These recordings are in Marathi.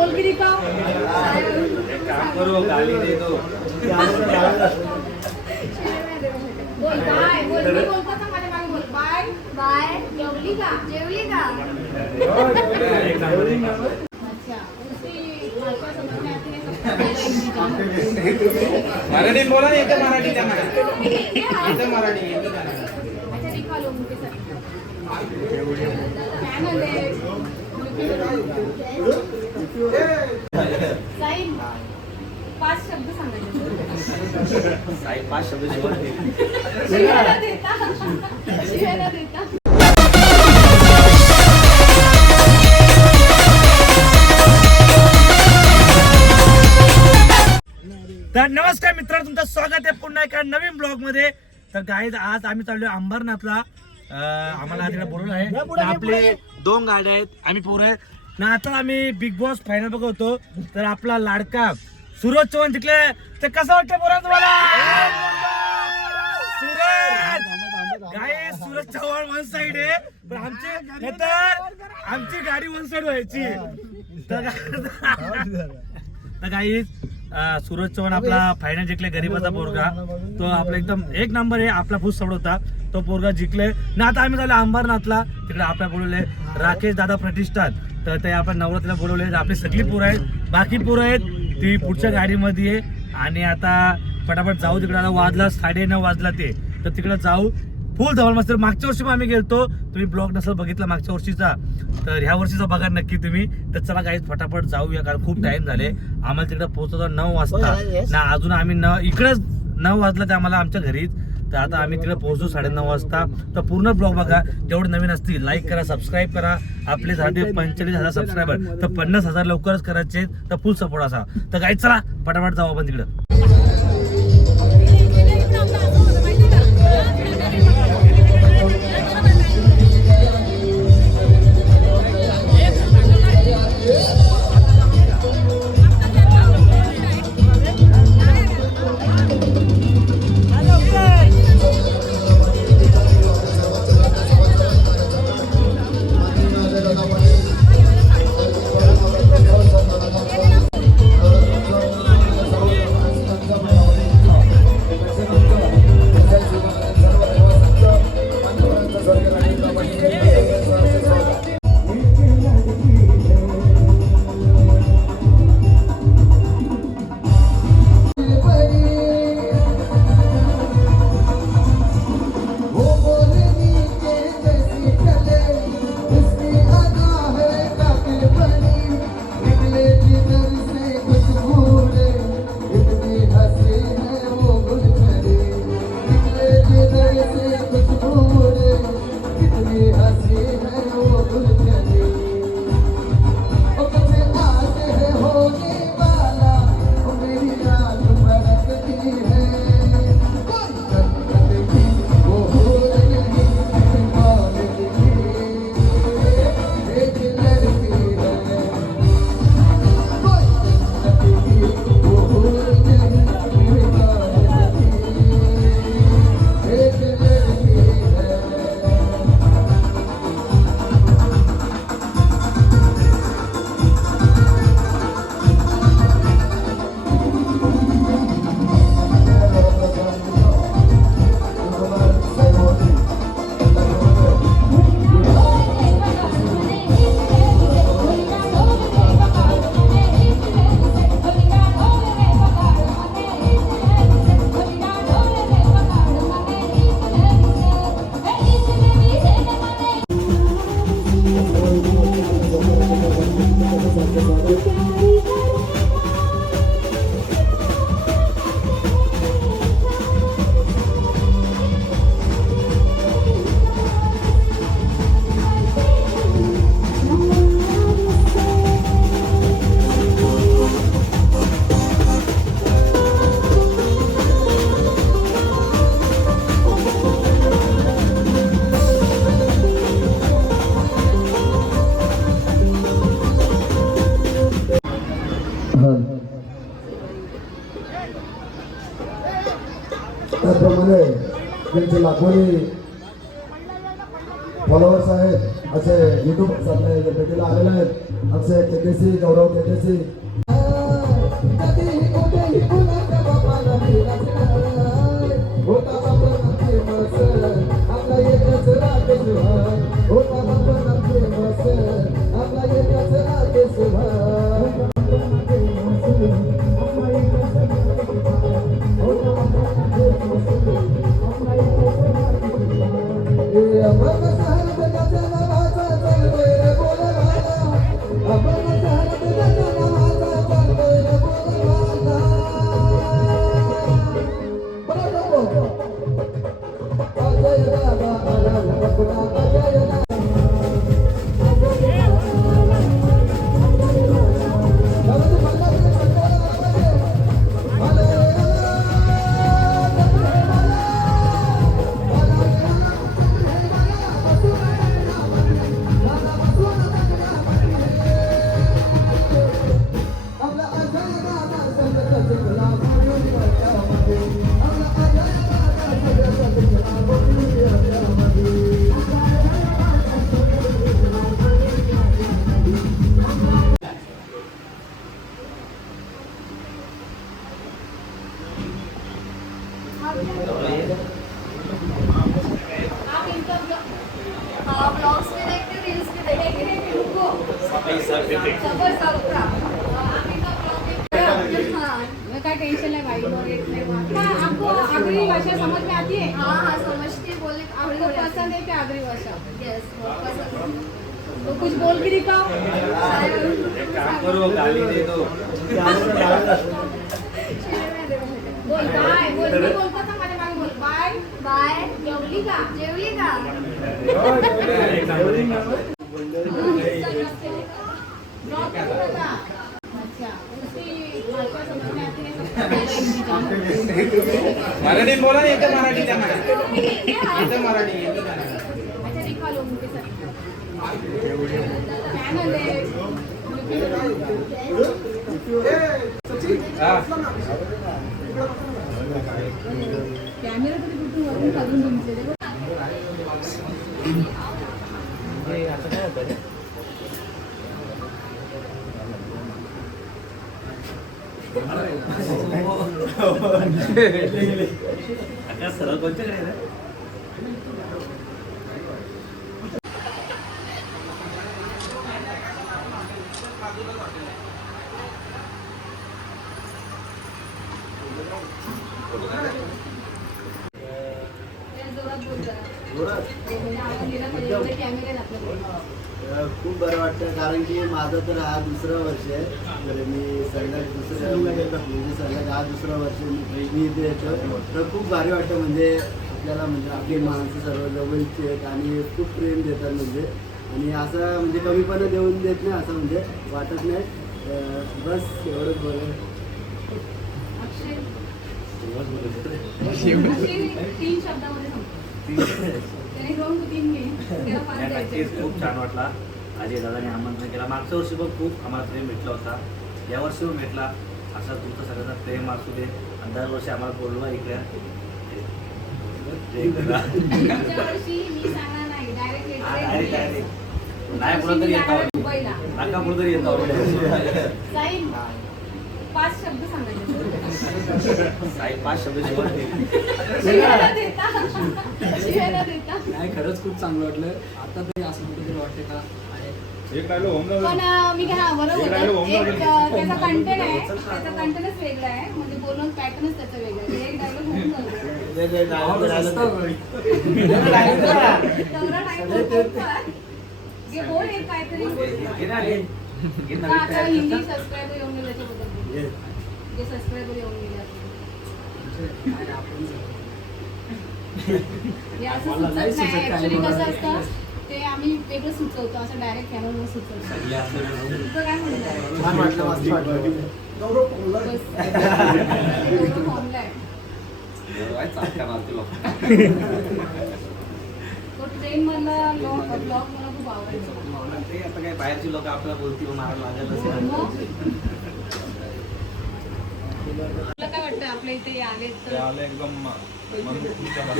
है तो कुछ बोल के दिखाओ करो गाली दे दो बोल? बाय. बोल मी बोलता था माझ्या मागे बोल बाय बाय जेवली का जेवली का है मराठी बोला ना इथं मराठी इथं मराठी इथं त्यांना. अच्छा साईन. पाच शब्द सांगायचे. साई पाच शब्द जेवण दे. शिव्याला देता. शिव्याला देता. तर नमस्कार मित्रांनो तुमचं स्वागत आहे पुन्हा एका नवीन ब्लॉगमध्ये तर गाईज आज आम्ही चाललोय अंबरनाथला. आम्हाला तिकडे बोलवलं आहे. आपले दोन गाड्या आहेत आम्ही पोरं आहेत. ना आता आम्ही बिग बॉस फायनल बघवतो तर आपला लाडका सूरज चव्हाण जिंकले. तर कसं वाटतं पोरा तुम्हाला? सूरज! गाई सूरज चव्हाण वन साइड आहे. पण आमचे तर आमची गाडी वन साइड व्हायची. तर तर काही सूरज चव्हाण आपला फायनल जिंकले गरीबाचा पोरगा. तो आपला एकदम एक नंबर आहे आपला फुस सोडवता. तो पोरगा जिंकले. ना आता आम्ही झालो अंबरनाथला. तिकडे आपल्या बोलवले राकेश दादा प्रतिष्ठान. तर ते आपण नवरात्रीला बोलवले. आपली सगळी पोरं आहेत. बाकी पोरं आहेत ती पुढच्या गाडीमध्ये आहे. आणि आता पटापट जाऊ तिकडे. आता वाजला साडे नऊ वाजला ते. तर तिकडे जाऊ. फुल धवल मस्त. मागच्या वर्षी पण आम्ही गेलतो. तुम्ही ब्लॉग नसेल बघितला मागच्या वर्षीचा तर ह्या वर्षीचा बघा नक्की तुम्ही. तर चला काही फटाफट जाऊया कारण खूप टाइम झाले. आम्हाला तिकडे पोहोचतो नऊ वाजता. ना अजून आम्ही न इकडेच नऊ वाजला ते आम्हाला आमच्या घरीच. तर आता आम्ही तिकडे पोहोचू साडेनऊ वाजता. तर पूर्ण ब्लॉग बघा. जेवढे नवीन असतील लाईक करा सबस्क्राईब करा. आपले झाले पंचेचाळीस हजार सबस्क्रायबर तर पन्नास हजार लवकरच करायचे तर फुल सपोर्ट असा. तर काही चला फटाफट जाऊ आपण तिकडं. त्यांचे लाखोनी फॉलोअर्स आहेत. असे युट्यूब आपल्या भेटीला आलेले आहेत. असे केकेसी गौरव केकेसी क्या टेंशन है भाई आपको आगरी भाषा समझ में आती है हाँ हाँ समझती बोले आपको पसंद है क्या आगरी भाषा यस पसंद तो कुछ बोल भी दिखाओ काम करो गाली दे दो मराठीत बोला ना एकदम मराठी त्यांना एकदम मराठी एकदम मराठी. है. सरळ कोणच्याकडे रे? जोरात खूप बरं वाटतं कारण की माझं तर हा दुसरं वर्ष आहे. तर मी सलग दुसरं म्हणजे सलग हा दुसरं वर्ष मी मी इथे येतो तर खूप भारी वाटतं म्हणजे आपल्याला म्हणजे आपली माणसं सर्व जवळची आहेत आणि खूप प्रेम देतात म्हणजे. आणि असं म्हणजे कमीपणा देऊन देत नाही असं म्हणजे वाटत नाही. बस एवढंच अक्षय. तीन शब्दामध्ये नक्कीच खूप छान वाटला. अजय दादाने आमंत्रण केला. मागच्या वर्षी पण खूप आम्हाला प्रेम भेटला होता. या वर्षी पण भेटला. असा तुमचं सगळ्यांचा प्रेम असू दे. आणि दरवर्षी आम्हाला बोलवा इकडे. नाही. बोलत तरी येतो नाका बोलत तरी येतो पाच शब्द सांगायचे. साई पाच शब्द नाही. खरंच खूप चांगलं वाटलं. आता तरी असं कुठं तरी वाटतं का? आहे. एक राहिलो होम पण मी काय बरोबर एक त्याचा कंटेंट आहे. त्याचा कंटेंटच वेगळा आहे. म्हणजे बोलून पॅटर्नच त्याचं वेगळं आहे. एक डायलॉग होऊन हे बोल एक काहीतरी. हिंदी करता. सबस्क्रायबर येऊन त्याच्याबद्दल. जे सबस्क्रायबर येऊन गेले आपले. हे असं मला नाही. सुचत नाही. ऍक्च्युली कसं. असतं ते आम्ही वेगळं सुचवतो असं डायरेक्ट कॅमेरावर सुचवतो. तुझं काय. एवढं फॉर्मला आहे. ट्रेन मधला ब्लॉग मला खूप आवडायचा. ते आता काय बाहेरची लोक आपल्याला बोलतील मारायला लागेल मग? तुला काय वाटतं आपल्या इथे आले ते तर आले एकदम मन खुश झालं.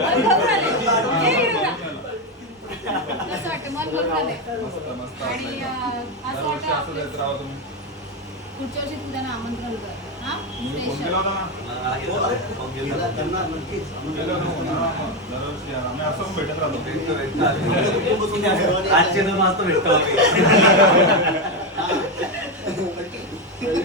मन भरून आले. ये इकडे जा. कसं वाटतं मन भरून आले मस्त मस्त आणि अं, असं दरवर्षी वाटतं असं आपलं- देत राहा तुम्ही पुढच्या वर्षी तू त्यांना आमंत्रण कर हा मी फोन Special. केला होता ना तिला त्यांना नक्कीच केलं होतं फोन. हा, हा. दरवर्षी यार. आम्ही असं भेटत राहतो आजचे दोन वाजता भेटतो आम्ही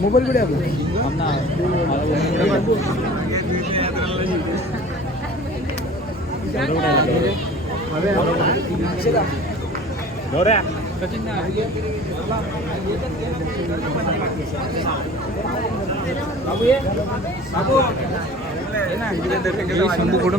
मोबाईल कुठे आपला శంభు కూడా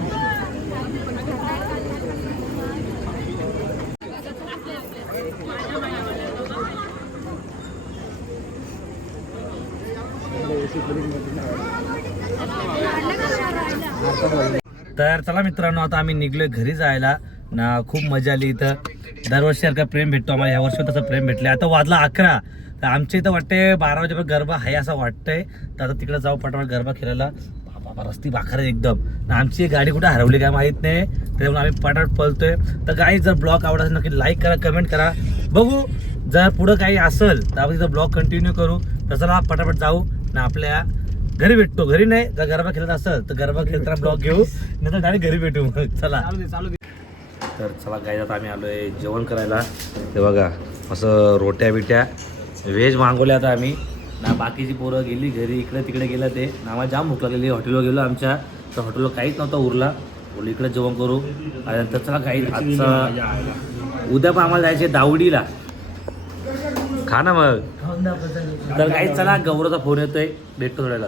तर चला मित्रांनो आता आम्ही निघलोय घरी जायला. ना खूप मजा आली इथं. दरवर्षी सारखा प्रेम भेटतो आम्हाला. ह्या वर्षी तसं प्रेम भेटलं आता वाजला अकरा. तर आमच्या इथं वाटते बारा वाजेपर्यंत गरबा आहे असं वाटतंय. तर आता तिकडे जाऊ पटापट गरबा खेळायला. बाबा रस्ती भाखर आहे एकदम. ना आमची गाडी कुठे हरवली काय माहीत नाही. त्याच्यामुळे आम्ही पटापट पळतोय. तर काही जर ब्लॉग आवडत असेल नक्की लाईक करा कमेंट करा. बघू जर पुढं काही असेल तर आपण तिथं ब्लॉग कंटिन्यू करू. तर चला पटापट जाऊ. ना आपल्या घरी भेटतो. घरी नाही जर गरबा खेळत असेल तर गरबा खेळताना ब्लॉग घेऊ. नाही तर डायरेक्ट घरी भेटू मग. चला. तर चला काय आता आम्ही आलोय जेवण करायला. हे बघा असं रोट्या बिट्या व्हेज मागवल्या आता आम्ही. ना बाकीची पोरं गेली घरी इकडे तिकडे गेलं ते. ना आम्हाला जाम भूक लागलेली. हॉटेलवर गेलो आमच्या. तर हॉटेलवर काहीच नव्हता उरला. बोलू इकडे जेवण करू. आणि नंतर चला काही आजचा उद्या पण आम्हाला जायचे दावडीला. खा ना मग. तर काही चला गौरवचा फोन येतोय. भेटतो थोड्याला